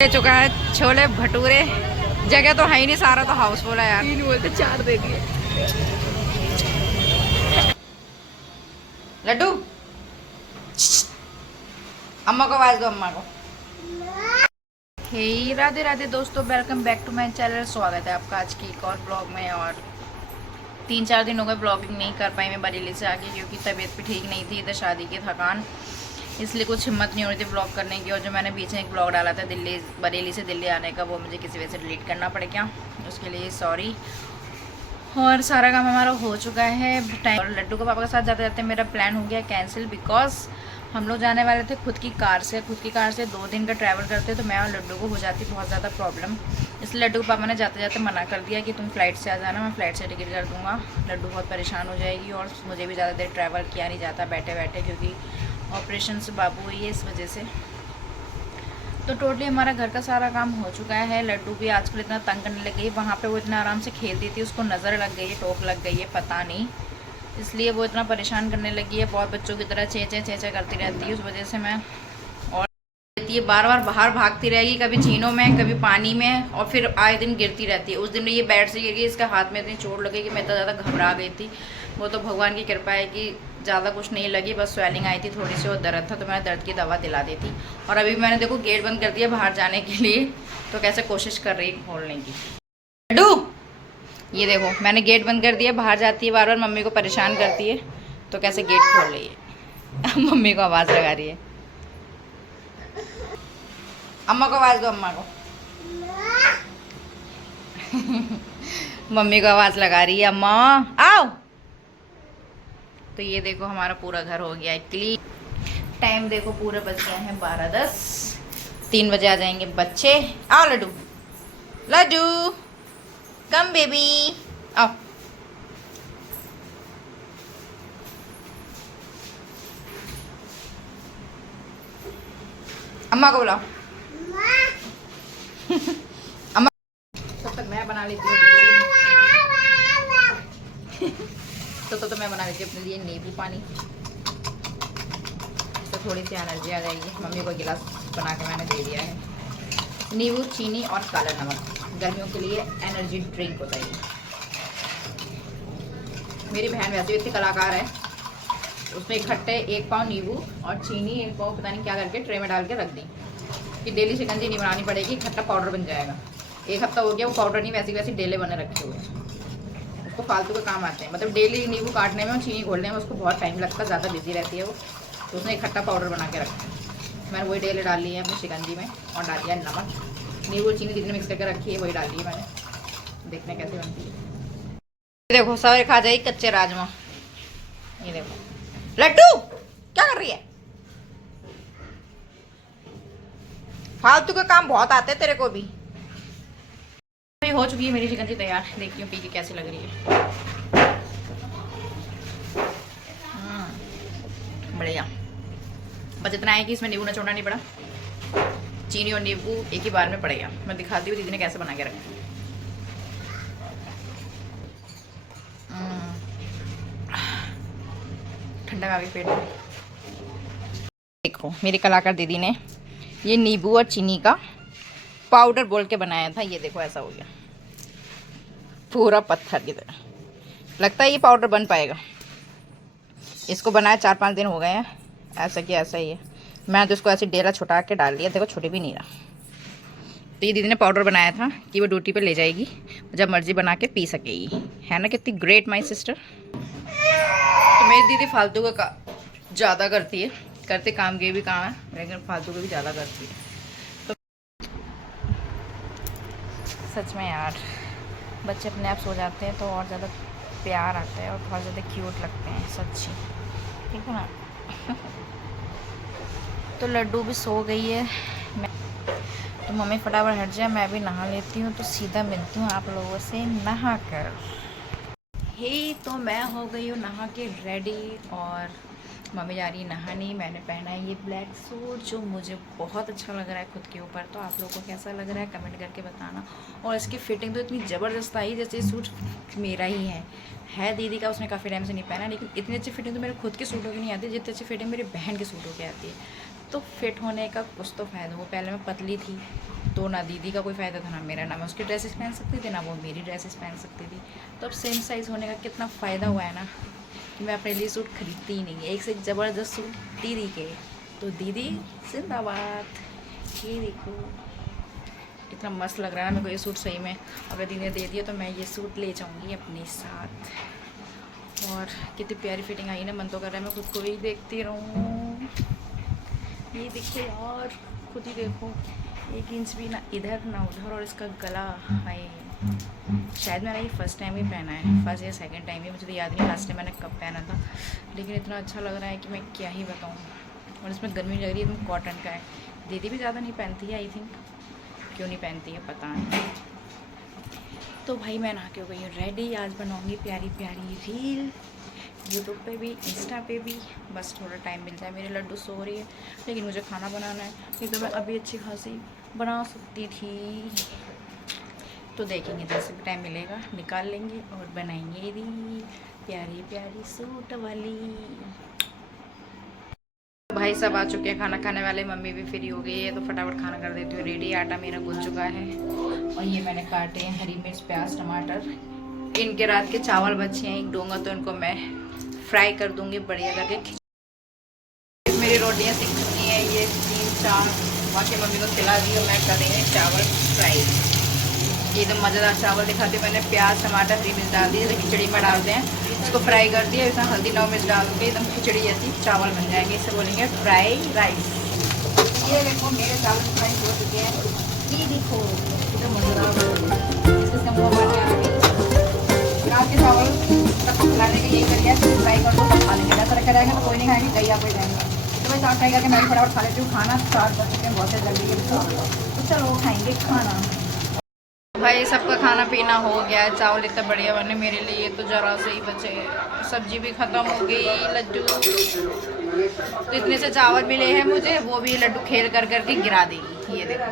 दे चुका है छोले भटूरे। जगह तो है ही नहीं, सारा तो हाउसफुल है यार। 3 बोलते 4 दे दिए। लड्डू अम्मा को आवाज दो, अम्मा को। हे राधे राधे दोस्तों, welcome back to my channel. स्वागत है आपका आज की एक और ब्लॉग में। और 3-4 दिन हो गए ब्लॉगिंग नहीं कर पाई मैं बरेली से आके, क्योंकि तबीयत भी ठीक नहीं थी, इधर शादी की थकान, इसलिए कुछ हिम्मत नहीं हो रही थी ब्लॉग करने की। और जो मैंने बीच में एक ब्लॉग डाला था बरेली से दिल्ली आने का, वो मुझे किसी वजह से डिलीट करना पड़ गया, उसके लिए सॉरी। और सारा काम हमारा हो चुका है टाइम। और लड्डू के पापा के साथ जाते जाते मेरा प्लान हो गया कैंसिल, बिकॉज हम लोग जाने वाले थे खुद की कार से। 2 दिन का ट्रैवल करते तो मैं और लड्डू को हो जाती बहुत ज़्यादा प्रॉब्लम, इसलिए लड्डू के पापा ने जाते जाते मना कर दिया कि तुम फ्लाइट से आ जाना, मैं फ़्लाइट से टिकट कर दूँगा। लड्डू बहुत परेशान हो जाएगी और मुझे भी ज़्यादा देर ट्रैवल किया नहीं जाता बैठे बैठे, क्योंकि ऑपरेशन से बाबू हुई है, इस वजह से। तो टोटली हमारा घर का सारा काम हो चुका है। लड्डू भी आजकल इतना तंग करने लग गई, वहाँ पे वो इतना आराम से खेलती थी, उसको नज़र लग गई है, टोक लग गई है, पता नहीं, इसलिए वो इतना परेशान करने लगी है। बहुत बच्चों की तरह चेंचे चेंचे करती रहती है, उस वजह से मैं और रहती है, बार बार बाहर भागती रहेगी, कभी झीलों में कभी पानी में, और फिर आए दिन गिरती रहती है। उस दिन ये बेड से गिर गई, इसका हाथ में इतनी चोट लगी कि मैं इतना ज़्यादा घबरा गई थी। वो तो भगवान की कृपा है कि ज़्यादा कुछ नहीं लगी, बस स्वेलिंग आई थी थोड़ी सी और दर्द था, तो मैंने दर्द की दवा दिला दी थी। और अभी मैंने देखो गेट बंद कर दिया बाहर जाने के लिए, तो कैसे कोशिश कर रही है खोलने की। लड्डू ये देखो, मैंने गेट बंद कर दिया, बाहर जाती है बार बार, मम्मी को परेशान करती है, तो कैसे गेट खोल रही है। मम्मी को आवाज़ लगा रही है, अम्मा को आवाज़ दो, अम्मा को। मम्मी को आवाज़ लगा रही है, अम्मा आओ। तो ये देखो हमारा पूरा घर हो गया है क्लीन। टाइम देखो पूरे बज गए हैं 12:10, 3 बजे आ जाएंगे बच्चे। आओ लड्डू, लड्डू कम बेबी, आओ। अम्मा को बुलाओ। अम्मा तब तक मैं बना लेती हूँ तो मैं बना लेती हूँ अपने लिए नींबू पानी, तो थोड़ी सी एनर्जी आ जाएगी। मम्मी को गिलास बना के मैंने दे दिया है। नींबू, चीनी और काला नमक गर्मियों के लिए एनर्जी ड्रिंक होता है। मेरी बहन वैसे भी इतनी कलाकार है, उसमें इकट्ठे 1 पाव नींबू और चीनी 1 पाव पता नहीं क्या करके ट्रे में डाल के रख दी कि डेली शिकंजी नहीं बनानी पड़ेगी, खट्टा पाउडर बन जाएगा। 1 हफ्ता हो गया, वो पाउडर नहीं वैसी वैसी डेले बने रखे हुए हैं, उसको फालतू के काम आते हैं। मतलब डेली नींबू काटने में और चीनी घोलने में उसको बहुत टाइम लगता है, ज़्यादा बिजी रहती है वो, तो उसने इकट्ठा पाउडर बना के रखा है। मैंने वही डेले डाल ली है अपनी शिकंजी में, और डाल दिया नमक, नींबू चीनी जितने मिक्स करके रखी है वही डाल दी है मैंने। देखने कैसे बनती है। देखो सारे खा जाएगी कच्चे राजमा। ये देखो लड्डू क्या कर रही है, फालतू के काम बहुत आते हैं तेरे को भी। हो चुकी है मेरी शिकंजी तैयार, देखती हूँ पी के कैसी लग रही है। बढ़िया, बस इतना है कि इसमें नींबू निचोड़ना नहीं पड़ा, चीनी और नींबू एक ही बार में पड़ेगा। मैं दिखाती हूँ दीदी ने कैसे बना के रखा। ठंडा काफी पेट में। देखो मेरी कलाकार दीदी ने ये नींबू और चीनी का पाउडर बोल के बनाया था, ये देखो ऐसा हो गया पूरा पत्थर की तरह। लगता है ये पाउडर बन पाएगा, इसको बनाए 4-5 दिन हो गए हैं, ऐसा कि ऐसा ही है। मैं तो इसको ऐसे डेरा छुटा के डाल दिया, देखो छोटे भी नहीं रहा। तो ये दीदी ने पाउडर बनाया था कि वो ड्यूटी पे ले जाएगी, जब मर्जी बना के पी सकेगी, है ना। कितनी ग्रेट माई सिस्टर। तो मेरी दीदी फालतू का ज़्यादा करती है, करते काम के भी काम है, लेकिन फालतू का भी ज़्यादा करती है। तो सच में यार बच्चे अपने आप सो जाते हैं तो और ज़्यादा प्यार आता है और बहुत ज़्यादा क्यूट लगते हैं, सच्ची, ठीक है ना। तो लड्डू भी सो गई है, तो मम्मी फटाफट हट जाए, मैं भी नहा लेती हूँ, तो सीधा मिलती हूँ आप लोगों से नहा कर। तो मैं हो गई हूँ नहा के रेडी, और मम्मी जा रही है नहानी। मैंने पहना है ये ब्लैक सूट जो मुझे बहुत अच्छा लग रहा है खुद के ऊपर, तो आप लोगों को कैसा लग रहा है कमेंट करके बताना। और इसकी फिटिंग तो इतनी ज़बरदस्त आई जैसे ये सूट मेरा ही है दीदी का, उसने काफ़ी टाइम से नहीं पहना, लेकिन इतनी अच्छी फिटिंग तो मेरे खुद के सूटों की नहीं आती जितनी अच्छी फिटिंग मेरी बहन के सूटों की आती है। तो फिट होने का कुछ तो फ़ायदा हो। पहले मैं पतली थी तो ना दीदी का कोई फ़ायदा था ना मेरा, ना मैं उसकी ड्रेसेस पहन सकती थी ना वो मेरी ड्रेसेस पहन सकती थी। तो अब सेम साइज़ होने का कितना फ़ायदा हुआ है ना कि मैं अपने लिए सूट खरीदती ही नहीं है। एक से एक ज़बरदस्त सूट दीदी के, तो दीदी जिंदाबाद। ये देखो कितना मस्त लग रहा है ना मेरे को ये सूट। सही में अगर दीदी ने दे दिया तो मैं ये सूट ले जाऊँगी अपने साथ। और कितनी प्यारी फिटिंग आई ना, मन तो कर रहा है मैं खुद को ही देखती रहूँ। ये देखो यार, खुद ही देखो, 1 इंच भी ना इधर ना उधर। और इसका गला है, शायद मैंने ये फर्स्ट टाइम ही पहना है, फर्स्ट या सेकंड टाइम ही, मुझे तो याद नहीं लास्ट टाइम मैंने कब पहना था। लेकिन इतना अच्छा लग रहा है कि मैं क्या ही बताऊँ। और इसमें गर्मी लग रही है, एकदम कॉटन का है। दीदी भी ज़्यादा नहीं पहनती है, आई थिंक क्यों नहीं पहनती है पता नहीं। तो भाई मैं नहा के हो गई हूँ रेडी। आज बनाऊँगी प्यारी प्यारी रील यूट्यूब पे भी, इंस्टा पे भी। बस थोड़ा टाइम मिल जाए। मेरे लड्डू सो रही है लेकिन मुझे खाना बनाना है, नहीं तो मैं अभी अच्छी खासी बना सकती थी। तो देखेंगे जैसे भी टाइम मिलेगा निकाल लेंगे और बनाएंगे रील प्यारी प्यारी सूट वाली। भाई सब आ चुके हैं खाना खाने वाले, मम्मी भी फ्री हो गई है तो फटाफट खाना कर देती हूँ रेडी। आटा मेरा गुल चुका है और ये मैंने काटे हैं हरी मिर्च प्याज टमाटर। इनके रात के चावल बचे हैं 1 डोंगा, तो इनको मैं फ्राई कर दूंगी बढ़िया करके। मेरी रोटियां सीख चुकी हैं ये 3-4, बाकी मम्मी को खिला दी और मैं कर रही हूँ चावल फ्राई। ये तो मज़ेदार चावल दिखाती हूँ। मैंने प्याज टमाटर हरी मिर्च डाल दी, जैसे खिचड़ी में डालते हैं, इसको फ्राई कर दिया। इसमें हल्दी 9 मिर्च डाल के एकदम खिचड़ी जैसी चावल बन जाएंगे। इसे बोलेंगे फ्राई राइस। ये देखो मेरे चावल फ्राई हो चुके हैं, ये देखो एकदम मज़ेदार। रात के चावल तब खिलाने के यही करिए, फ्राई कर दो तब खा लेंगे। ऐसा रखा जाएगा तो कोई नहीं खाएंगे, कहीं कोई जाएंगे। तो मैं चावल फ्राई करके मैं फटाफट खा लेती हूँ। खाना स्टार्ट कर चुके हैं बहुत जल्दी है, तो चलो खाएंगे खाना। भाई सबका खाना पीना हो गया है। चावल इतना बढ़िया बने मेरे लिए तो ज़रा से ही बचे, सब्जी भी ख़त्म हो गई। लड्डू तो इतने से चावल मिले हैं मुझे, वो भी लड्डू खेल कर करके गिरा देगी। ये देखो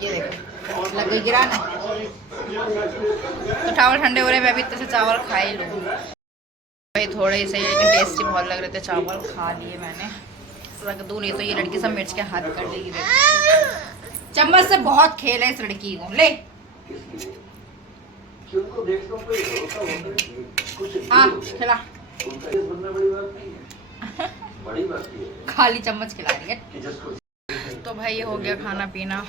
ये देखो लग गई गिराना। तो चावल ठंडे हो रहे, मैं भी इतने से चावल खा ही लूँ। भाई थोड़े से लेकिन टेस्टी बहुत लग रहे थे, चावल खा लिए मैंने। रख दूँ नहीं तो ये लड़की सब मिर्च के हाथ कर लेगी। चम्मच से बहुत खेल है इस लड़की को। ले खिला, खाली चम्मच खिला रही है। तो भाई ये हो गया खाना पीना,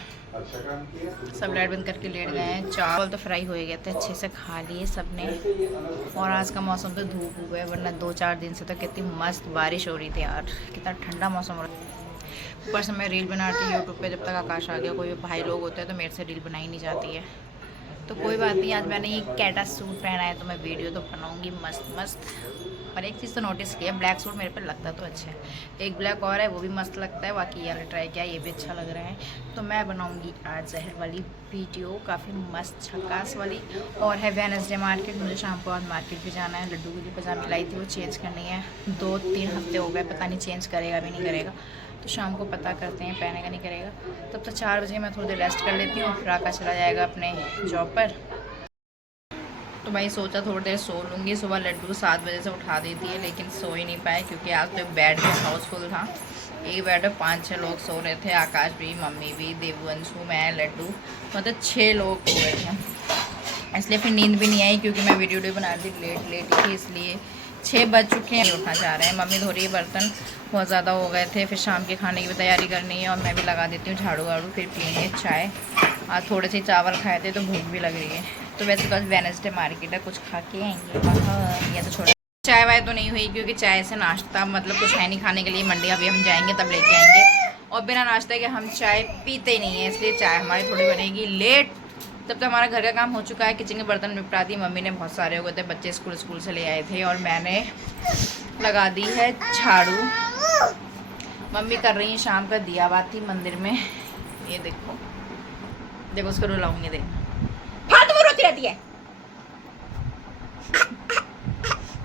सब लाइट बंद करके लेट गए हैं। चावल तो फ्राई हो ही गए थे, अच्छे से खा लिए सबने। और आज का मौसम तो धूप हो गया, वरना 2-4 दिन से तो कितनी मस्त बारिश हो रही थी यार, कितना ठंडा मौसम हो रहा था। ऊपर से मैं रील बनाती हूँ यूट्यूब पे, जब तक आकाश आ गया। कोई भाई लोग होते हैं तो मेरे से रील बनाई नहीं जाती है, तो कोई बात नहीं। आज मैंने ये कैटा सूट पहना है तो मैं वीडियो तो बनाऊँगी मस्त मस्त। और एक चीज़ तो नोटिस किया, ब्लैक सूट मेरे पे लगता तो अच्छा है। एक ब्लैक और है वो भी मस्त लगता है, बाकी ये वाला ट्राई किया, ये भी अच्छा लग रहा है। तो मैं बनाऊंगी आज जहर वाली वीडियो, काफ़ी मस्त झकास वाली। और है वेडनेसडे मार्केट, मुझे शाम को आज मार्केट भी जाना है। लड्डू के लिए पजामी लाई थी, वो चेंज करनी है। 2-3 हफ्ते हो गए, पता नहीं चेंज करेगा भी नहीं करेगा। तो शाम को पता करते हैं पहनेगा नहीं करेगा। तब तक 4 बजे मैं थोड़ी देर रेस्ट कर लेती हूँ, फिर आकाश चला जाएगा अपने जॉब पर। तो भाई सोचा थोड़ी देर सो लूँगी। सुबह लड्डू 7 बजे से उठा देती है, लेकिन सो ही नहीं पाए क्योंकि आज तो बेड भी हाउसफुल था। एक बेड में 5-6 लोग सो रहे थे, आकाश भी, मम्मी भी, देववंशु, मैं, लड्डू, मतलब 6 लोग सो रहे थे। इसलिए फिर नींद भी नहीं आई क्योंकि मैं वीडियो बना रही थी, लेट ही थी, इसलिए 6 बज चुके हैं, उठना चाह रहे हैं। मम्मी धो रही है बर्तन, बहुत ज़्यादा हो गए थे। फिर शाम के खाने की भी तैयारी करनी है और मैं भी लगा देती हूँ झाड़ू वाड़ू, फिर पियेंगे चाय। आज थोड़े से चावल खाए थे तो भूख भी लग रही है। तो वैसे कल वेडनेसडे मार्केट है, कुछ खा के आएंगे बाहर। ये तो छोड़ा चाय वाय तो नहीं हुई क्योंकि चाय से नाश्ता मतलब कुछ है नहीं खाने के लिए। मंडी अभी हम जाएंगे तब लेके आएंगे, और बिना नाश्ते के हम चाय पीते नहीं है, इसलिए चाय हमारी थोड़ी बनेगी लेट। तब तक हमारा घर का काम हो चुका है, किचन के बर्तन निपटा दी। मम्मी ने बहुत सारे हो गए थे, बच्चे स्कूल से ले आए थे, और मैंने लगा दी है झाड़ू। मम्मी कर रही है शाम का दिया बाती मंदिर में। ये देखो देखो उसको रुलाऊंगी, देखना फालतू में रोती रहती है।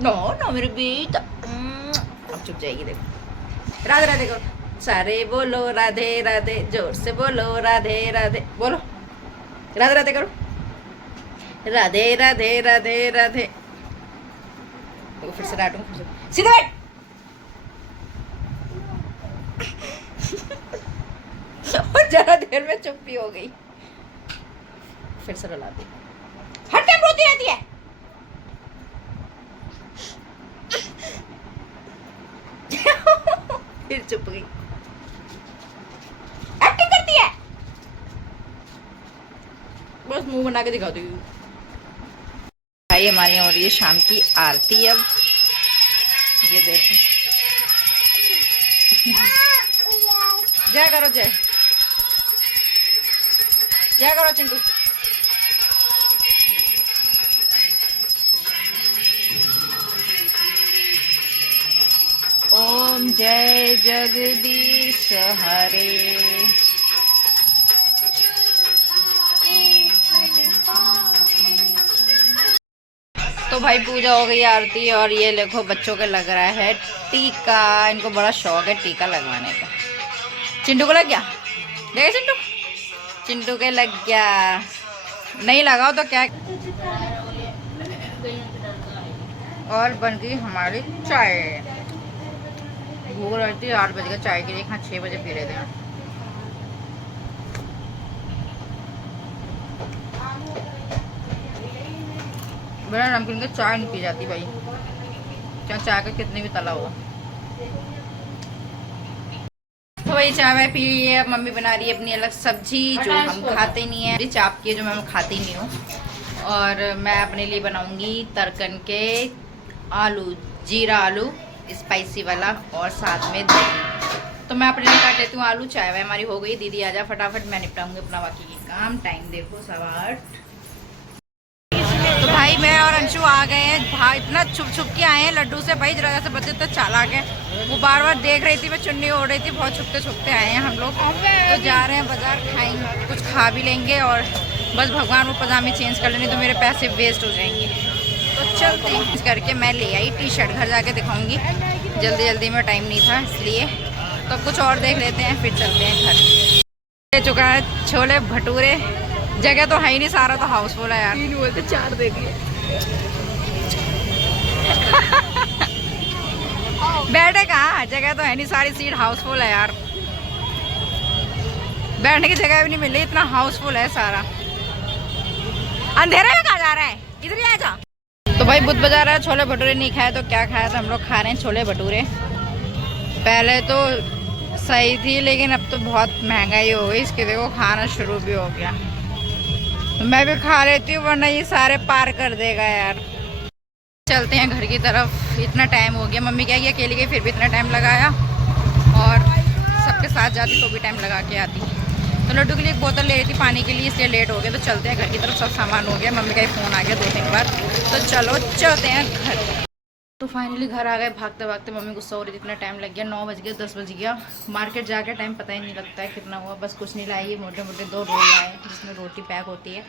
नो नो मेरे बेटा, अब चुप जाएगी। देखो राधे राधे करो, सारे बोलो राधे राधे, जोर से बोलो राधे राधे, बोलो राधे राधे करो, राधे राधे राधे राधे। देखो फिर से डांटूंगा, फिर से सीधे बैठ। और जरा देर में चुप्पी हो गई, फिर से रुला दी। हर टाइम रोती रहती है। फिर चुप गई, एक्टिंग करती है, बस मुंह बना के दिखाती हूँ। भाई हमारे यहाँ हो रही है शाम की आरती। अब ये देखो, जय करो, जय जय करो चिंटू। ओम जय जगदीश हरे। तो भाई पूजा हो गई, आरती, और ये देखो बच्चों के लग रहा है टीका। इनको बड़ा शौक है टीका लगवाने का। चिंटू को लग गया, देखा चिंटू, चिंटू के लग गया। नहीं लगाओ तो क्या। और बन गई हमारी चाय। भूख रही थी, 8 बज गए चाय के लिए, हाँ 6 बजे पी रहे थे। बिना नमकीन के चाय नहीं पी जाती भाई, चाहे चाय का कितने भी तला हुआ। तो वही चाय वाय पी रही है। अब मम्मी बना रही है अपनी अलग सब्जी जो हम खाते नहीं है, चाप की है जो मैं खाती नहीं हूँ। और मैं अपने लिए बनाऊंगी तरकन के आलू, जीरा आलू स्पाइसी वाला, और साथ में दही। तो मैं अपने लिए काट लेती हूँ आलू। चाय वाय हमारी हो गई, दीदी आजा फटाफट, मैं निपटाऊंगी अपना बाकी की काम। टाइम देखो 8:15। तो भाई मैं और अंशु आ गए हैं। भाई इतना छुप छुप के आए हैं लड्डू से, भाई जरा से बच्चे तो चालाक है। वो बार बार देख रही थी, मैं चुन्नी ओढ़ रही थी, बहुत छुपते छुपते आए हैं हम लोग। तो जा रहे हैं बाजार, खाएंगे कुछ, खा भी लेंगे, और बस भगवान वो पजामे चेंज कर लेने तो मेरे पैसे वेस्ट हो जाएंगे। तो चलते हैं करके। मैं ले आई टी शर्ट, घर जाके दिखाऊंगी, जल्दी जल्दी में टाइम नहीं था इसलिए। तो कुछ और देख लेते हैं, फिर चलते हैं घर। ले चुका है छोले भटूरे, जगह तो है ही नहीं, सारा तो हाउसफुल है यार। 3 बोलते 4 दे दिए। बैठे कहाँ, जगह तो है नहीं, सारी सीट हाउसफुल है यार। बैठने की जगह भी नहीं मिल रही, इतना हाउसफुल है सारा। अंधेरे में कहाँ जा रहा है, इधर ही आ जा। तो भाई बुध बाजार है, छोले भटूरे नहीं खाए तो क्या खाया था, हम लोग खा रहे हैं छोले भटूरे। पहले तो सही थी, लेकिन अब तो बहुत महंगाई हो गई इसके, देखो खाना शुरू भी हो गया। मैं भी खा लेती हूँ, वरना ये सारे पार कर देगा यार। चलते हैं घर की तरफ, इतना टाइम हो गया। मम्मी क्या गई अकेली गई, फिर भी इतना टाइम लगाया, और सबके साथ जाती तो भी टाइम लगा के आती। तो लड्डू के लिए एक बोतल ले रही थी पानी के लिए, इसलिए लेट हो गया। तो चलते हैं घर की तरफ, सब सामान हो गया। मम्मी का ही फ़ोन आ गया 2-3 बार, तो चलो चलते हैं घर। तो फाइनली घर आ गए भागते भागते। मम्मी गुस्सा हो रही थी, इतना टाइम लग गया, 9 बज गए, 10 बज गया। मार्केट जाके टाइम पता ही नहीं लगता है कितना हुआ। बस कुछ नहीं लाई, मोटे मोटे 2 रोल लाए जिसमें रोटी पैक होती है,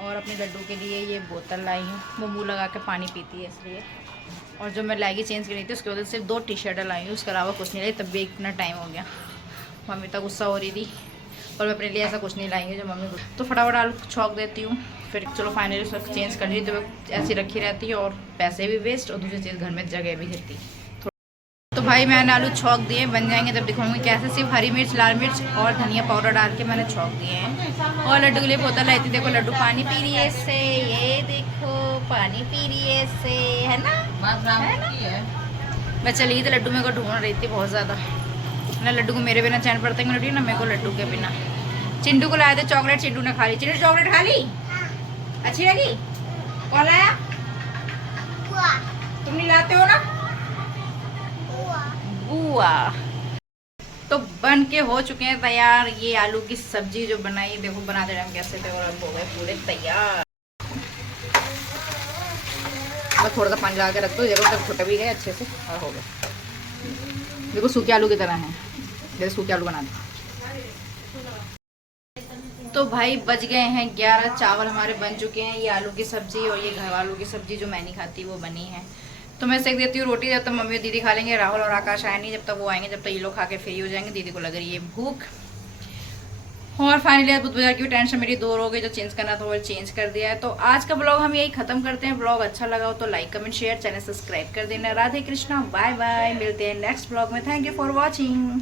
और अपने लड्डू के लिए ये बोतल लाई हूँ, वो मुँह लगा के पानी पीती है इसलिए। और जो मैं लैगी चेंज करी थी उसकी वजह से सिर्फ 2 टी शर्टें लाई हूँ, उसके अलावा कुछ नहीं लाई, तब भी इतना टाइम हो गया। मम्मी तो गुस्सा हो रही थी, और मैं अपने लिए ऐसा कुछ नहीं लाएंगे जो मम्मी। तो फटाफट आलू छौंक देती हूँ, फिर चलो फाइनली सब चेंज कर ली, तो ऐसी रखी रहती है, और पैसे भी वेस्ट, और दूसरी चीज़ घर में जगह भी गिरती। तो भाई मैंने आलू छौंक दिए, बन जाएंगे तब दिखाऊंगी कैसे। सिर्फ हरी मिर्च, लाल मिर्च और धनिया पाउडर डाल के मैंने छौंक दिए हैं। और लड्डू के लिए बोतल लाई थी, देखो लड्डू पानी पी रही है इससे, ये देखो पानी पी रही है इससे, है ना। मैं चली तो लड्डू मेरे को ढूंढ रही थी बहुत ज़्यादा, ना लड्डू को मेरे बिना चैन पड़ता है ना मेरे को लड्डू के बिना। चिंटू को लाए थे चॉकलेट, चिंटू ने खा ली। चिंटू चॉकलेट खा ली, अच्छी लगी। कौन लाया, तुम नहीं लाते हो ना, बुआ। तो बन के हो चुके हैं तैयार ये आलू की सब्जी जो बनाई, देखो बनाते टाइम कैसे थे, और हो गए पूरे तैयार। बस थोड़ा सा पानी लगा के रख दो, देखो तब छोटे भी गए अच्छे से, और हो गए। देखो सूखे आलू की तरह है, जैसे सूखे आलू बना दो। तो भाई बज गए हैं 11, चावल हमारे बन चुके हैं, ये आलू की सब्जी और ये घर वालों की सब्जी जो मैं नहीं खाती वो बनी है। तो मैं सेक देती हूँ रोटी, जब तक मम्मी और दीदी खा लेंगे। राहुल और आकाश आए नहीं, जब तक वो आएंगे जब तक ये लोग खा के फ्री हो जाएंगे। दीदी को लग रही है भूख। और फाइनली बुध बाजार की टेंशन मेरी दूर हो गई, जो चेंज करना था वो चेंज कर दिया है। तो आज का ब्लॉग हम यही खत्म करते हैं। ब्लॉग अच्छा लगा हो तो like comment share, channel subscribe कर देना। राधे कृष्णा, बाय बाय, मिलते हैं नेक्स्ट ब्लॉग में। Thank you for watching.